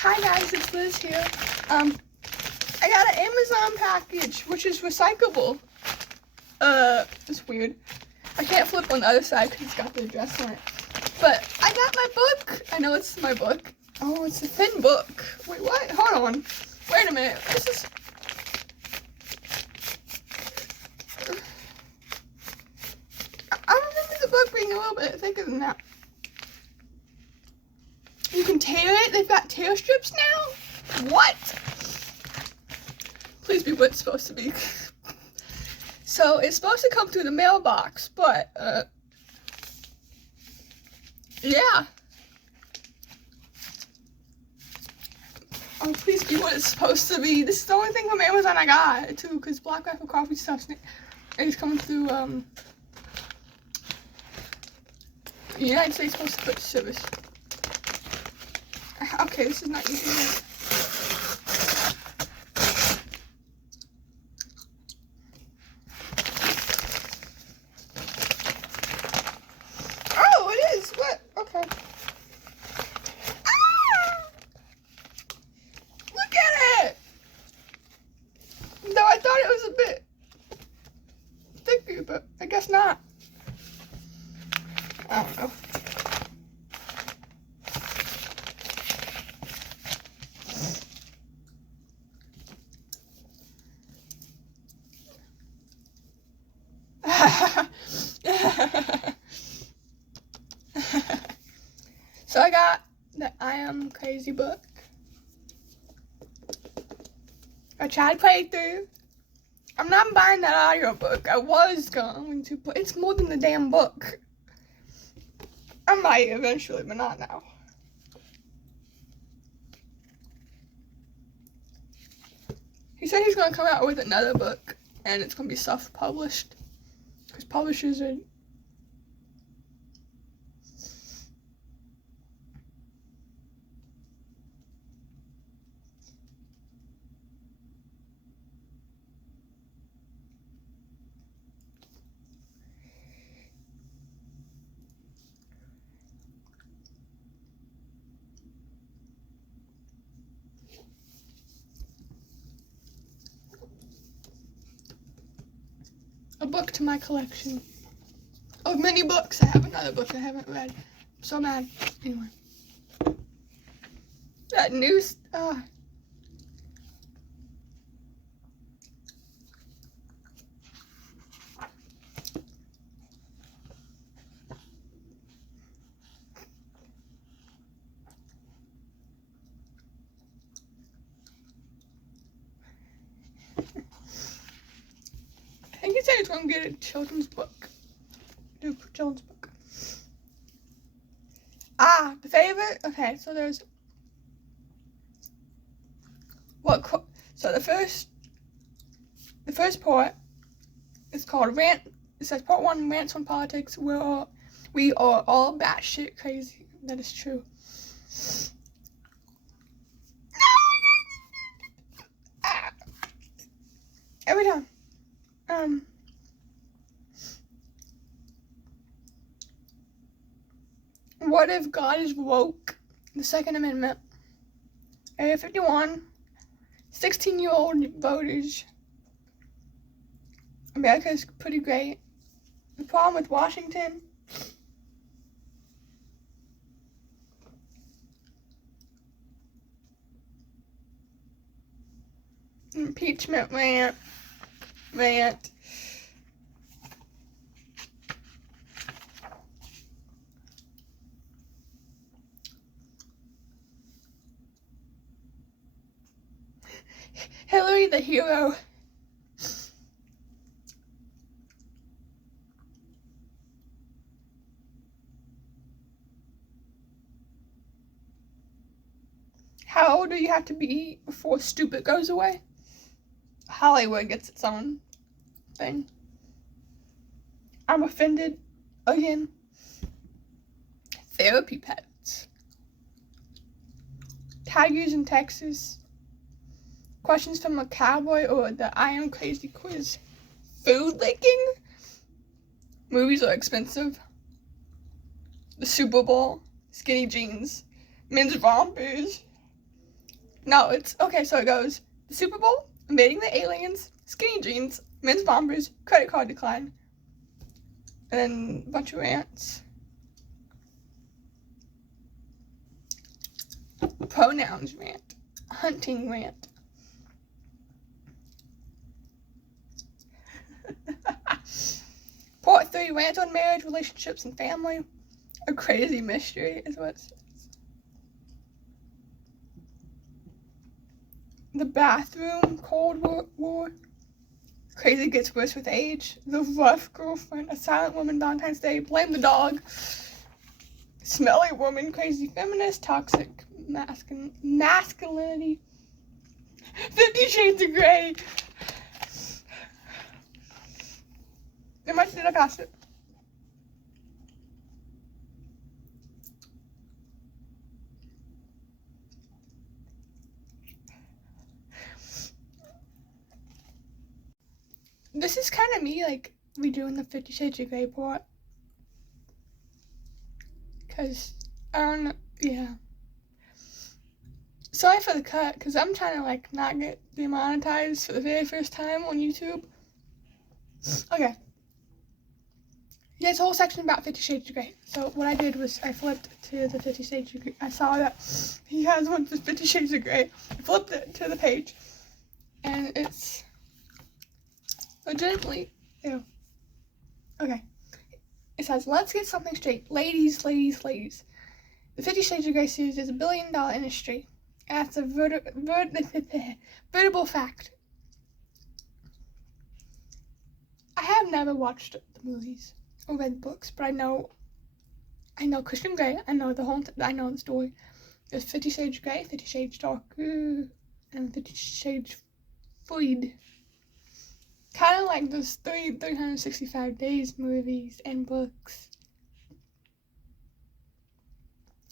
Hi guys, it's Liz here. I got an Amazon package, which is recyclable. It's weird. I can't flip on the other side because it's got the address on it. But I got my book. I know it's my book. Oh, it's a thin book. Wait, what? Hold on. Wait a minute. This is... I remember the book being a little bit thicker than that. You can tear it? They've got tear strips now? What? Please be what it's supposed to be. So, it's supposed to come through the mailbox, but, yeah. Oh, please be what it's supposed to be. This is the only thing from Amazon I got, too, because Black Rifle Coffee stuff is coming through, United States Postal Service. Okay, this is not easy. Oh, it is. What? Okay. Ah! Look at it. Though I thought it was a bit thicker, but I guess not. I don't know. So I got the I Am Crazy book. I tried to play through. I'm not buying that audiobook. I was going to, but it's more than the damn book. I might eventually, but not now. He said he's going to come out with another book, and it's going to be self-published. Because publishers are... a book to my collection of many books. I have another book I haven't read. I'm so mad. Anyway. That news... I think he said he's going to get a children's book. Do a children's book. The favorite? Okay, so there's... So the first part is called Rant. It says part 1, Rants on Politics. We are all batshit crazy. That is true. Every time. What if God is woke? The Second Amendment. Area 51. 16-year-old voters. America is pretty great. The problem with Washington. Impeachment rant. Hillary the hero. How old do you have to be before stupid goes away? Hollywood gets its own thing. I'm offended again. Therapy pets. Tigers in Texas. Questions from a cowboy or the I Am Crazy quiz. Food licking. Movies are expensive. The Super Bowl. Skinny jeans. Men's rompers. No, it's okay. So it goes: the Super Bowl, invading the aliens, skinny jeans, men's bombers, credit card decline, and then a bunch of rants. Pronouns rant, hunting rant. Part 3, rant on marriage, relationships, and family. A crazy mystery is what it says. The bathroom, Cold War. Crazy gets worse with age. The rough girlfriend, a silent woman, Valentine's Day, blame the dog. Smelly woman, crazy feminist, toxic masculinity. 50 Shades of Grey. How much did I pass it? This is kind of me, like, redoing the 50 Shades of Grey part. Because, I don't know, yeah. Sorry for the cut, because I'm trying to, like, not get demonetized for the very first time on YouTube. Okay. Yeah, it's a whole section about 50 Shades of Grey. So what I did was I flipped to the 50 Shades of Grey. I saw that he has one for 50 Shades of Grey. I flipped it to the page. And it's legitimately, ew. Okay. It says, let's get something straight. Ladies. The 50 Shades of Grey series is $1 billion industry. That's a veritable fact. I have never watched the movies or read books, but I know Christian Grey. I know I know the story. There's 50 Shades of Grey, 50 Shades Darker, and 50 Shades Freed. Kind of like those 365 Days movies and books.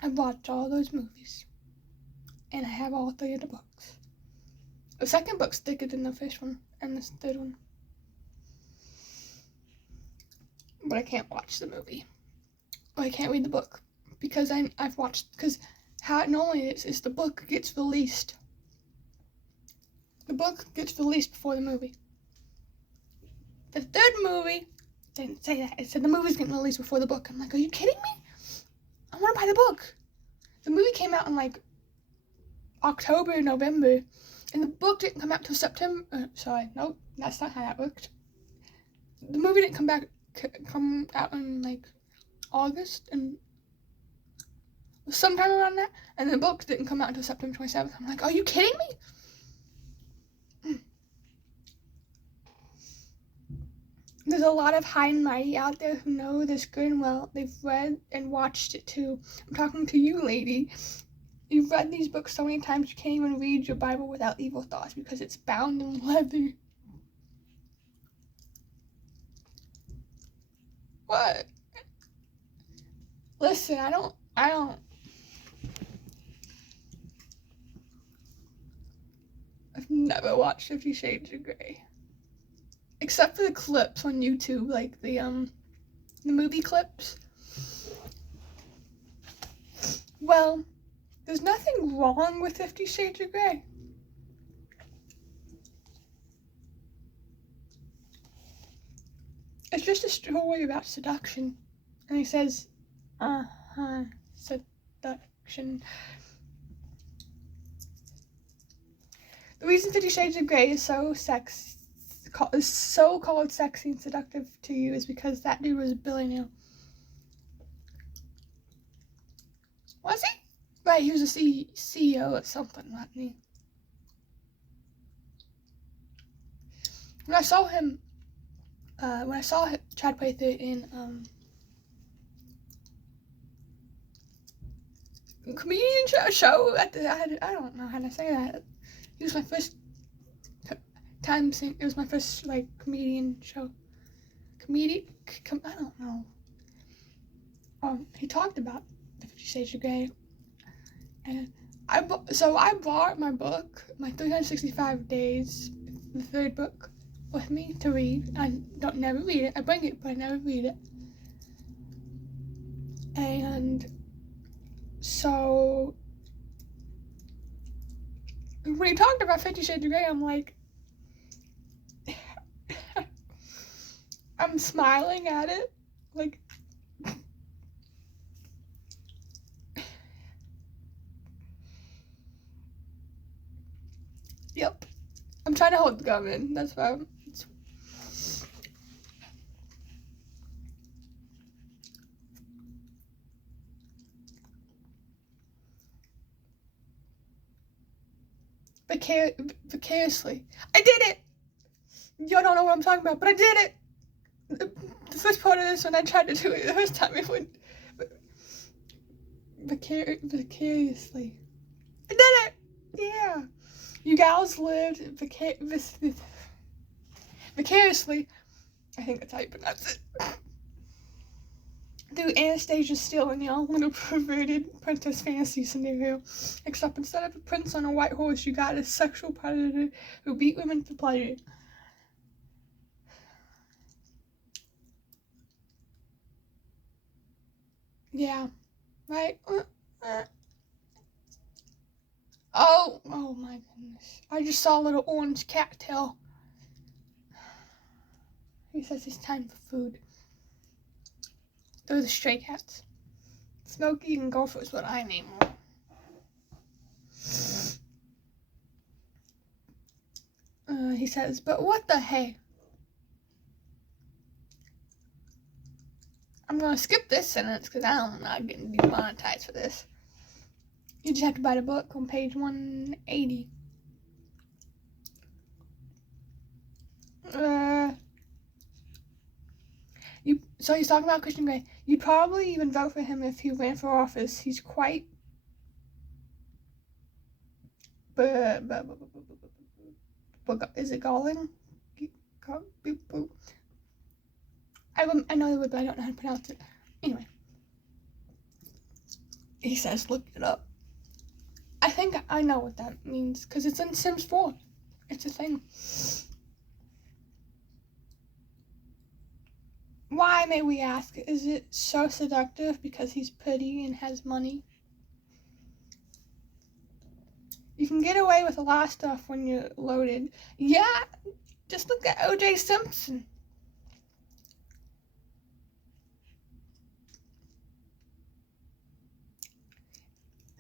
I've watched all those movies, and I have all 3 of the books. The second book's thicker than the first one, and the third one. But I can't watch the movie. Or I can't read the book. Because I've watched, because how it normally is the book gets released. The book gets released before the movie. The third movie didn't say that. It said the movie's getting released before the book. I'm like, are you kidding me? I want to buy the book. The movie came out in like October, November, and the book didn't come out till September. Nope, that's not how that worked. The movie didn't come out in like August and sometime around that, and the book didn't come out until September 27th. I'm like, are you kidding me? There's a lot of high and mighty out there who know this good and well. They've read and watched it too. I'm talking to you, lady. You've read these books so many times you can't even read your Bible without evil thoughts because it's bound in leather. What? Listen, I don't. I've never watched 50 Shades of Grey. Except for the clips on YouTube, like the movie clips. Well, there's nothing wrong with 50 Shades of Grey. It's just a story about seduction. And he says, seduction. The reason 50 Shades of Grey is so called sexy and seductive to you is because that dude was a billionaire. Was he? Right, he was a CEO of something, wasn't he? When I saw Chad Prather in comedian show at the, I don't know how to say that. It was my first time seeing, it was my first like comedian show. I don't know. He talked about the 50 Shades of Grey, and I brought my book, my 365 Days, the third book, with me to read. I don't never read it. I bring it, but I never read it. And so when he talked about 50 Shades of Grey, I'm like, I'm smiling at it, like, yep. I'm trying to hold the gum in, that's why vicariously. I did it! Y'all don't know what I'm talking about, but I did it! The first part of this, when I tried to do it the first time, it went vicariously. I did it! Yeah. You gals lived vicariously. I think that's how you pronounce it. Through Anastasia Steele in your little perverted princess fantasy scenario. Except instead of a prince on a white horse, you got a sexual predator who beat women for pleasure. Yeah. Right? Oh my goodness. I just saw a little orange cattail. He says it's time for food. They're the stray cats. Smokey and Gopher is what I name them. He says, but what the hey? I'm gonna skip this sentence because I'm not getting demonetized for this. You just have to buy the book on page 180. So he's talking about Christian Grey. You'd probably even vote for him if he ran for office. He's quite... Is it galling? I know the word, but I don't know how to pronounce it. Anyway. He says, look it up. I think I know what that means, because it's in Sims 4. It's a thing. Why, may we ask, is it so seductive because he's pretty and has money? You can get away with a lot of stuff when you're loaded. Yeah, just look at O.J. Simpson.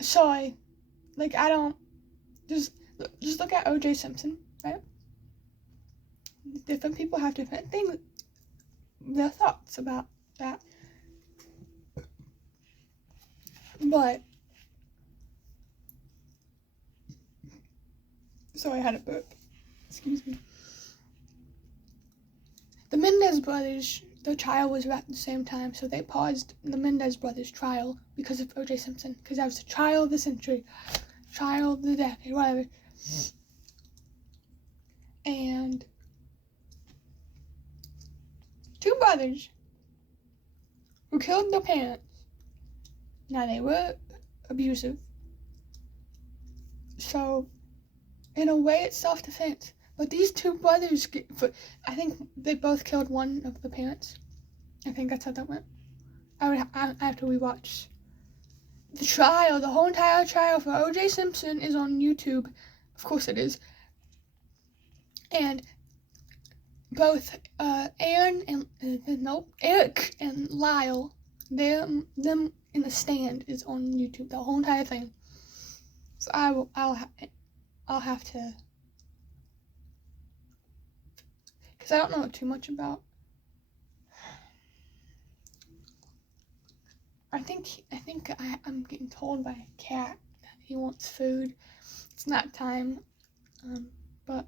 Sorry, like I don't, just look at O.J. Simpson, right? Different people have different things, their thoughts about that. But, sorry, I had a burp. Excuse me. The Mendez brothers, their trial was at the same time, so they paused the Mendez brothers' trial because of O.J. Simpson, because that was the trial of the century, trial of the decade, whatever. And two brothers who killed their parents. Now, they were abusive, so in a way it's self-defense. But these two brothers, I think they both killed one of the parents. I think that's how that went. After we watched the trial, the whole entire trial for O.J. Simpson is on YouTube. Of course it is. And both Eric and Lyle, them in the stand is on YouTube. The whole entire thing. So I'll have to, because I don't know too much about. I think I'm getting told by a cat that he wants food. It's not time, but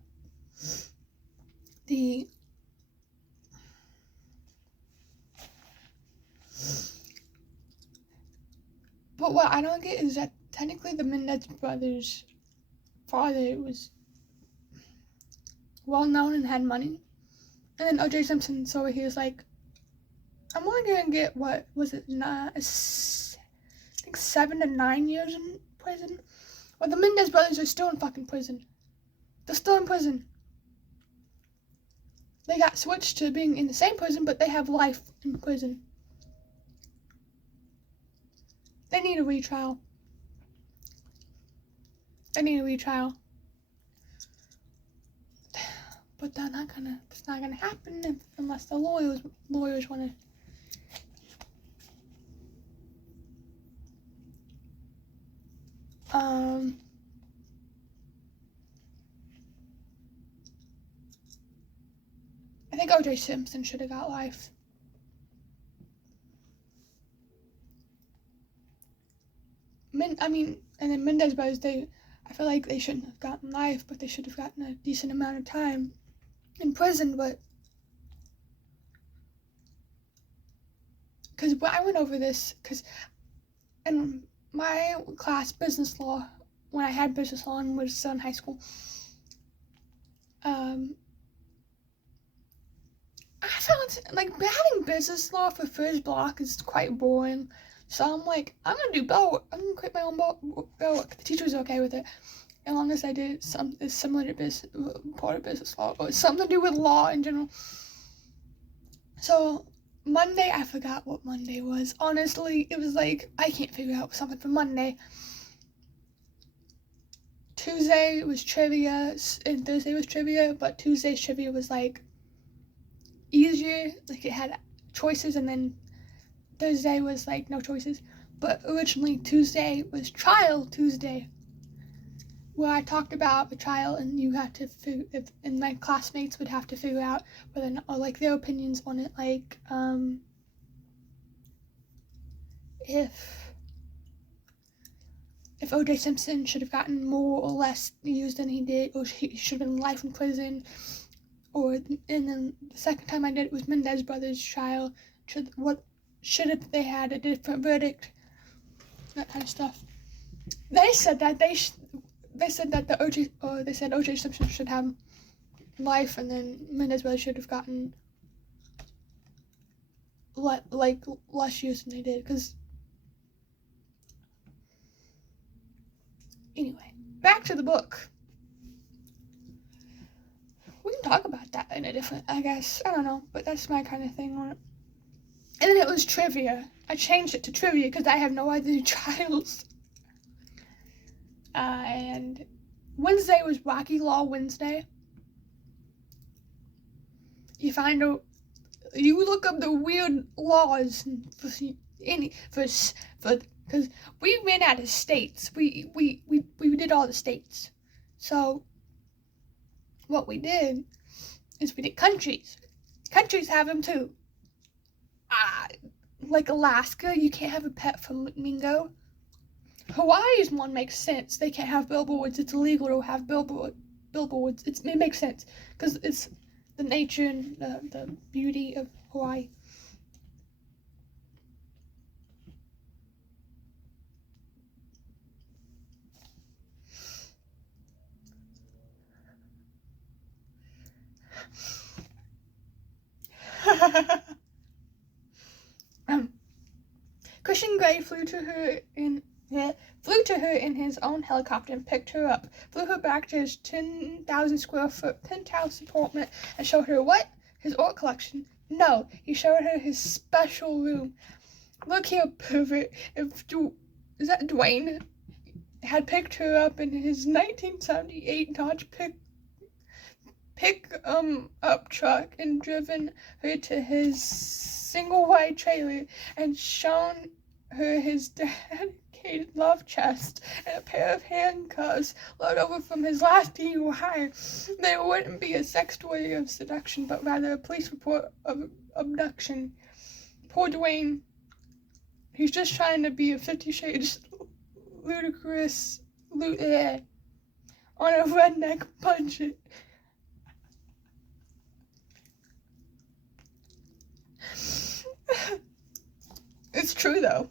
what I don't get is that technically the Mendez brothers' father was well known and had money, and then O.J. Simpson, so he was like, I'm only gonna get, what was it, I think 7 to 9 years in prison. Well, the Mendez brothers are still in fucking prison. They're still in prison. They got switched to being in the same prison, but they have life in prison. They need a retrial. but that's not gonna happen unless the lawyers want to. I think O.J. Simpson should have got life. And then Mendez brothers, I feel like they shouldn't have gotten life, but they should have gotten a decent amount of time in prison. But because I went over this, because in my class, business law, when I had business law and was still in high school, I found like having business law for first block is quite boring. So I'm like, I'm gonna create my own bell work. The teacher was okay with it, as long as I did something similar to part of business law, or something to do with law in general. So Monday, I forgot what Monday was. Honestly, it was like, I can't figure out something for Monday. Tuesday was trivia, and Thursday was trivia, but Tuesday's trivia was like easier, like it had choices, and then Thursday was like no choices. But originally Tuesday was trial Tuesday, where I talked about the trial, and you had to and my classmates would have to figure out whether or not, or like their opinions on it, like if O.J. Simpson should have gotten more or less years than he did, or he should have been life in prison, and then the second time I did it was Mendez brothers' trial. Should have they had a different verdict? That kind of stuff. They said that they said O.J. Simpson should have life, and then Mendez brothers should have gotten less years than they did. Because anyway, back to the book. We can talk about that in a different, I guess. I don't know, but that's my kind of thing on it. And then it was trivia. I changed it to trivia because I have no idea trials. And Wednesday was Rocky Law Wednesday. You look up the weird laws because we ran out of states. We did all the states. So what we did is we did countries. Countries have them too. Like Alaska, you can't have a pet flamingo. Hawaii's one makes sense. They can't have billboards. It's illegal to have billboards. It makes sense because it's the nature and the beauty of Hawaii. Christian Grey flew to her in his own helicopter and picked her up, flew her back to his 10,000 square foot penthouse apartment, and showed her what? His art collection? No, he showed her his special room. Look here, pervert. Is that Dwayne? Had picked her up in his 1978 Dodge pick up truck and driven her to his single wide trailer and shown her his dedicated love chest and a pair of handcuffs left over from his last DUI. They wouldn't be a sex toy of seduction, but rather a police report of abduction. Poor Dwayne. He's just trying to be a 50 Shades ludicrous on a redneck budget. It's true though.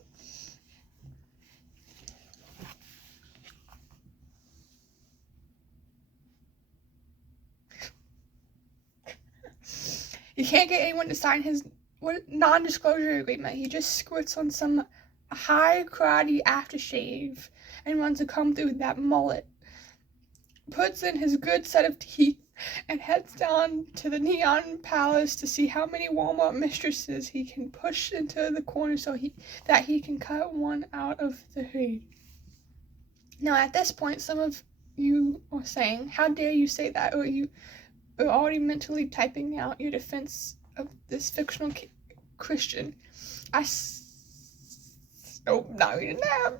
You can't get anyone to sign his non-disclosure agreement. He just squirts on some high karate aftershave and runs a comb through that mullet, puts in his good set of teeth, and heads down to the Neon Palace to see how many Walmart mistresses he can push into the corner so that he can cut one out of the herd. Now, at this point, some of you are saying, how dare you say that, or are already mentally typing out your defense of this fictional Christian. Oh, not reading that.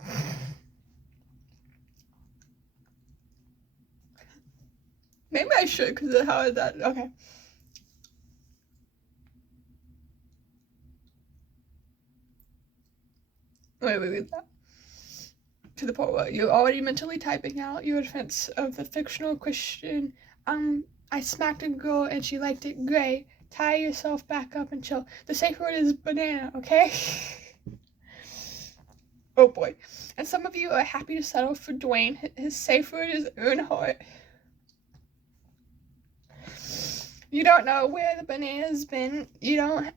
Maybe I should, because of how that. Okay. Wait. To the point where you're already mentally typing out your defense of the fictional Christian. I smacked a girl and she liked it gray. Tie yourself back up and chill. The safe word is banana, okay? Oh boy. And some of you are happy to settle for Dwayne. His safe word is Earnhardt. You don't know where the banana's been. You don't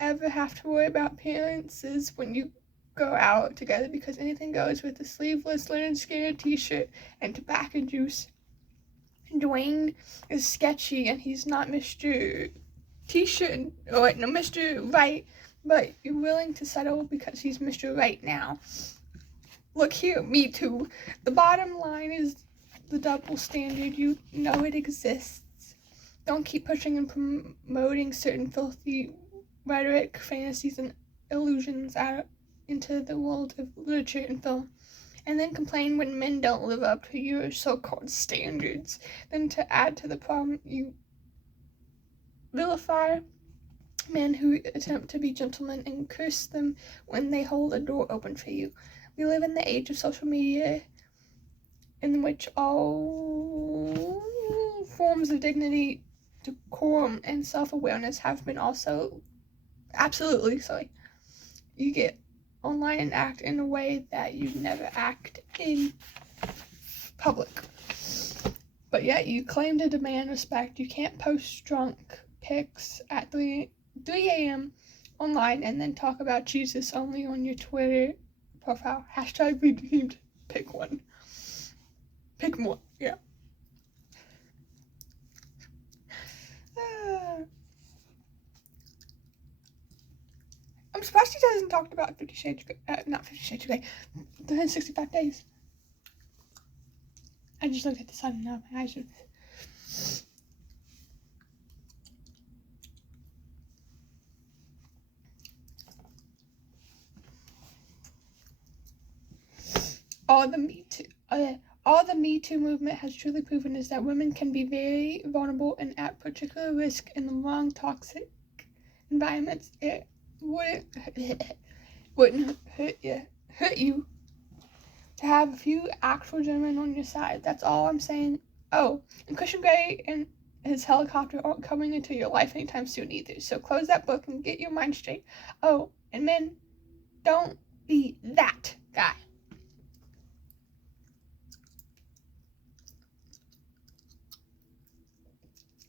ever have to worry about appearances when you go out together, because anything goes with a sleeveless Leonard Skinner t-shirt and tobacco juice. Dwayne is sketchy and he's not Mr. T-shirt, or no, Mr. Right, but you're willing to settle because he's Mr. Right now. Look here, me too. The bottom line is the double standard. You know it exists. Don't keep pushing and promoting certain filthy rhetoric, fantasies, and illusions out into the world of literature and film, and then complain when men don't live up to your so-called standards. Then to add to the problem, you vilify men who attempt to be gentlemen and curse them when they hold a door open for you. We live in the age of social media in which all forms of dignity, decorum, and self-awareness have been also absolutely silly. You get online and act in a way that you never act in public. But yet you claim to demand respect. You can't post drunk pics at 3 a.m. online and then talk about Jesus only on your Twitter profile. Hashtag redeemed. Pick one. Pick more. Yeah. I'm surprised he hasn't talked about 50 Shades, not 50 Shades of Grey, 365 Days. I just looked at the sun and now my eyes are... All the Me Too movement has truly proven is that women can be very vulnerable and at particular risk in the wrong toxic environments. It wouldn't hurt you to have a few actual gentlemen on your side. That's all I'm saying. Oh, and Christian Grey and his helicopter aren't coming into your life anytime soon either. So close that book and get your mind straight. Oh, and men, don't be that guy.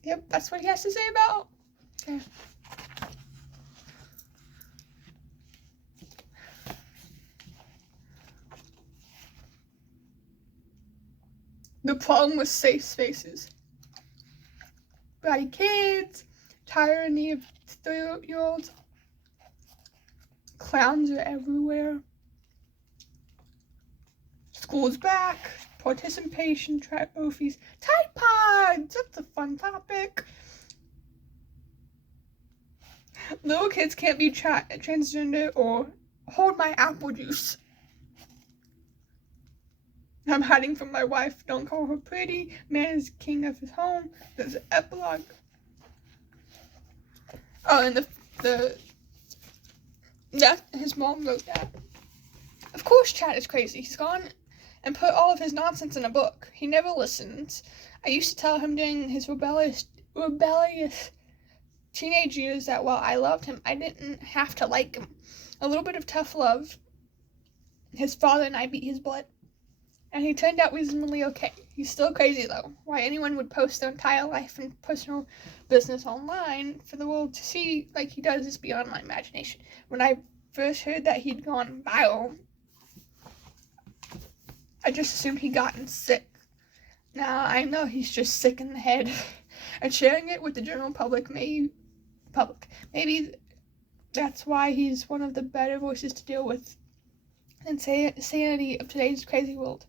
Yep, that's what he has to say about. Okay. The problem with safe spaces. Bratty kids, tyranny of 3-year-olds. Clowns are everywhere. School's back. Participation trophies. Tide Pods! That's a fun topic. Little kids can't be transgender or hold my apple juice. I'm hiding from my wife. Don't call her pretty. Man is king of his home. There's an epilogue. Oh, and his mom wrote that. Of course Chad is crazy. He's gone and put all of his nonsense in a book. He never listens. I used to tell him during his rebellious teenage years that while I loved him, I didn't have to like him. A little bit of tough love. His father and I beat his blood. And he turned out reasonably okay. He's still crazy though. Why anyone would post their entire life and personal business online for the world to see like he does is beyond my imagination. When I first heard that he'd gone viral, I just assumed he'd gotten sick. Now I know he's just sick in the head. And sharing it with the general public, maybe that's why he's one of the better voices to deal with insanity of today's crazy world.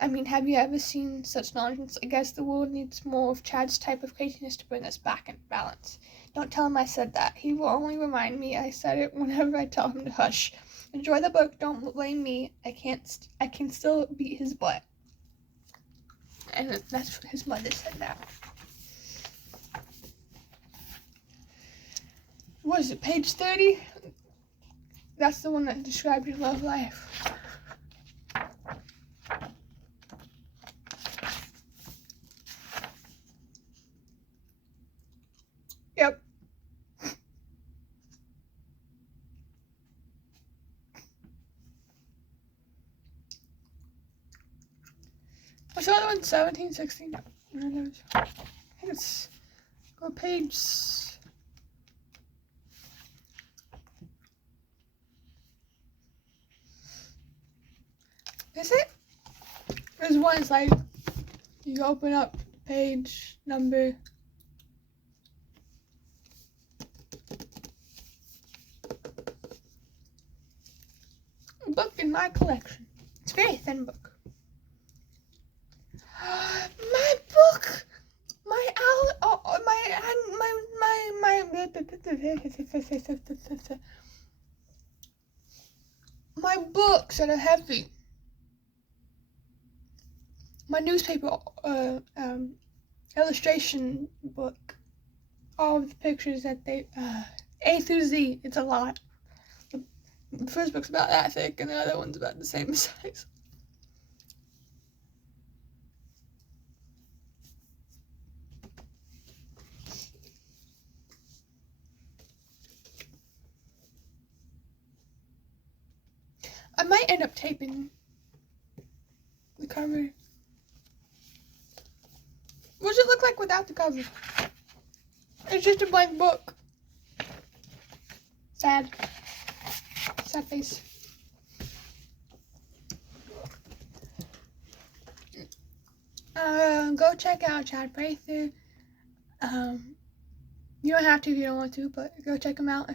I mean, have you ever seen such nonsense? I guess the world needs more of Chad's type of craziness to bring us back in balance. Don't tell him I said that. He will only remind me I said it whenever I tell him to hush. Enjoy the book. Don't blame me. I can still beat his butt. And that's his mother said that. What is it, page 30? That's the one that described your love life. Yep. What's the other one? 17, 16? I think it's on page... Is it? There's one, it's like, you open up page number... book in my collection. It's a very thin book. My book! My books that are heavy. My newspaper illustration book. All of the pictures that they A through Z. It's a lot. The first book's about that thick, and the other one's about the same size. I might end up taping the cover. What does it look like without the cover? It's just a blank book. Sad. Sad face. Go check out Chad Prather. You don't have to if you don't want to, but go check him out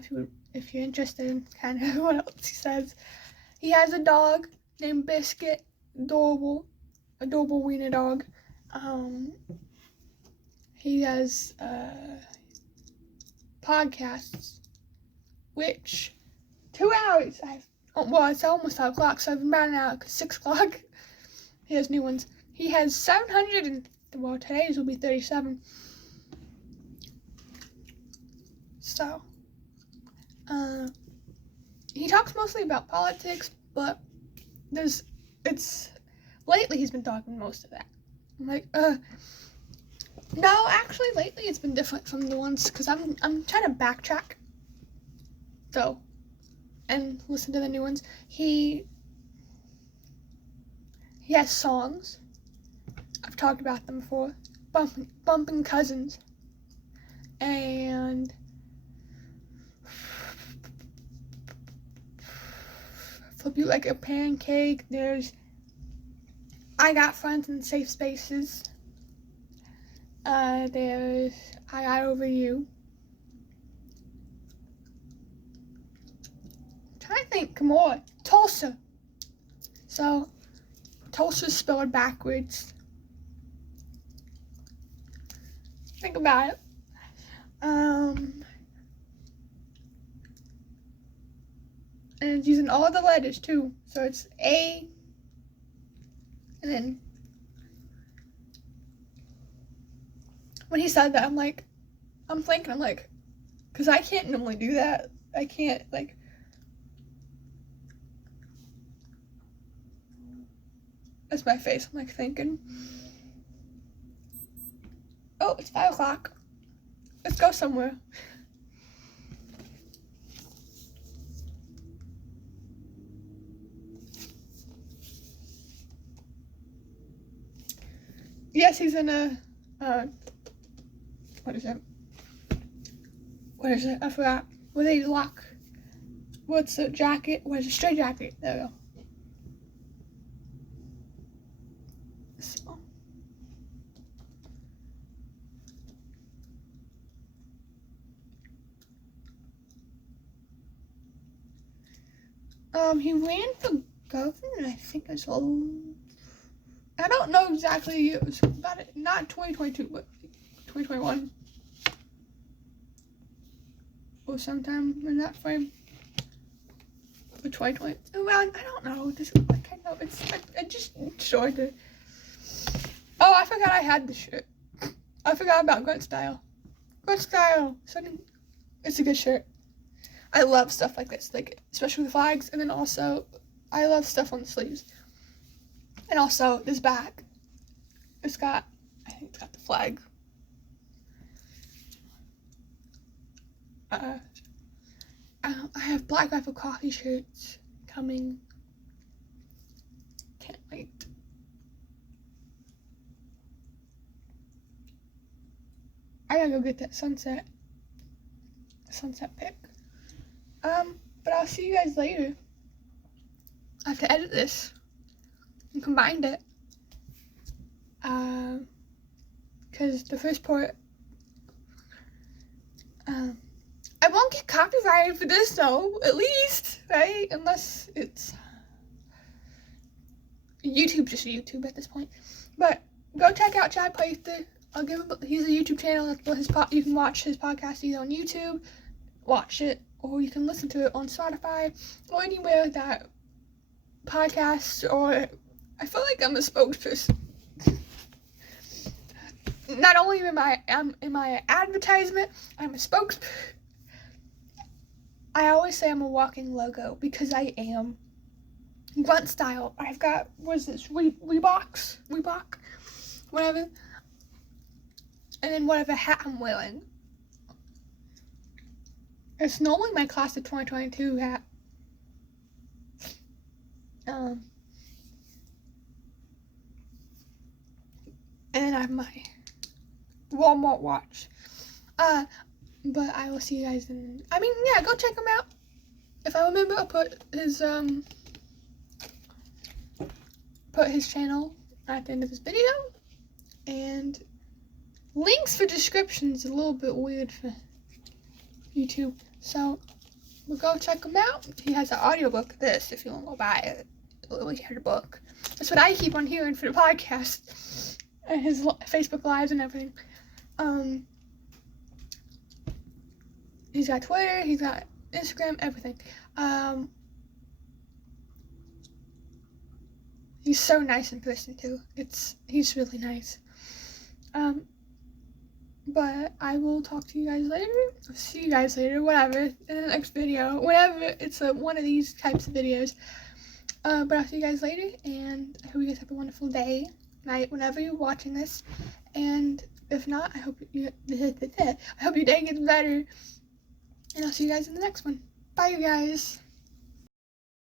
if you're interested in kind of what else he says. He has a dog named Biscuit, adorable wiener dog. He has podcasts, which 2 hours. It's almost 5 o'clock, so I've been about an hour, 'cause 6 o'clock. He has new ones. He has 700 and, well, today's will be 37. So, he talks mostly about politics, but lately he's been talking most of that. I'm like, no, actually lately it's been different from the ones, because I'm trying to backtrack, though, and listen to the new ones. He has songs. I've talked about them before. Bumping Cousins. And Flip You Like a Pancake. There's I Got Friends in Safe Spaces. There's I Got Over You. I'm trying to think more. Tulsa. So, Tulsa's spelled backwards. Think about it. And it's using all the letters too. So it's A, and then when he said that, I'm thinking, because I can't normally do that. I can't, that's my face. I'm thinking, oh, it's 5 o'clock. Let's go somewhere. Yes, he's in a, what is it? I forgot. Where they lock. What's the jacket? Where's the straight jacket? There we go. So. He ran for governor, I think, I I don't know exactly, it was about it, not 2022, but 2021. Or sometime in that frame. Or 2020. Well, I don't know. This is like, I know, I just showed it. Oh, I forgot I had this shirt. I forgot about Grunt Style. Grunt Style. It's a good shirt. I love stuff like this, like, especially the flags, and then also, I love stuff on the sleeves. And also, this bag. I think it's got the flag. I have Black Rifle Coffee shirts coming. Can't wait. I gotta go get that sunset pic. But I'll see you guys later. I have to edit this and combine it. Because the first part, I won't get copyrighted for this though, at least, right? Unless it's YouTube, just YouTube at this point. But go check out Chad Playster. He's a YouTube channel. You can watch his podcast either on YouTube, watch it, or you can listen to it on Spotify or anywhere that podcasts. Or I feel like I'm a spokesperson. Not only am I advertisement, I'm a spokesperson. I always say I'm a walking logo because I am. Grunt Style. I've got, what is this? Reebok, whatever. And then whatever hat I'm wearing. It's normally my class of 2022 hat. And then I have my Walmart watch. But I will see you guys go check him out. If I remember, I'll put his channel at the end of this video. And links for descriptions a little bit weird for YouTube. So, we'll go check him out. He has an audiobook of this if you want to go buy it. He had a book. That's what I keep on hearing for the podcast. And his Facebook Lives and everything. He's got Twitter, he's got Instagram, everything. He's so nice in person too. He's really nice. But I will talk to you guys later. I'll see you guys later, whatever, in the next video. Whenever it's one of these types of videos. But I'll see you guys later, and I hope you guys have a wonderful day, night, whenever you're watching this. And if not, I hope your day gets better. And I'll see you guys in the next one. Bye, you guys.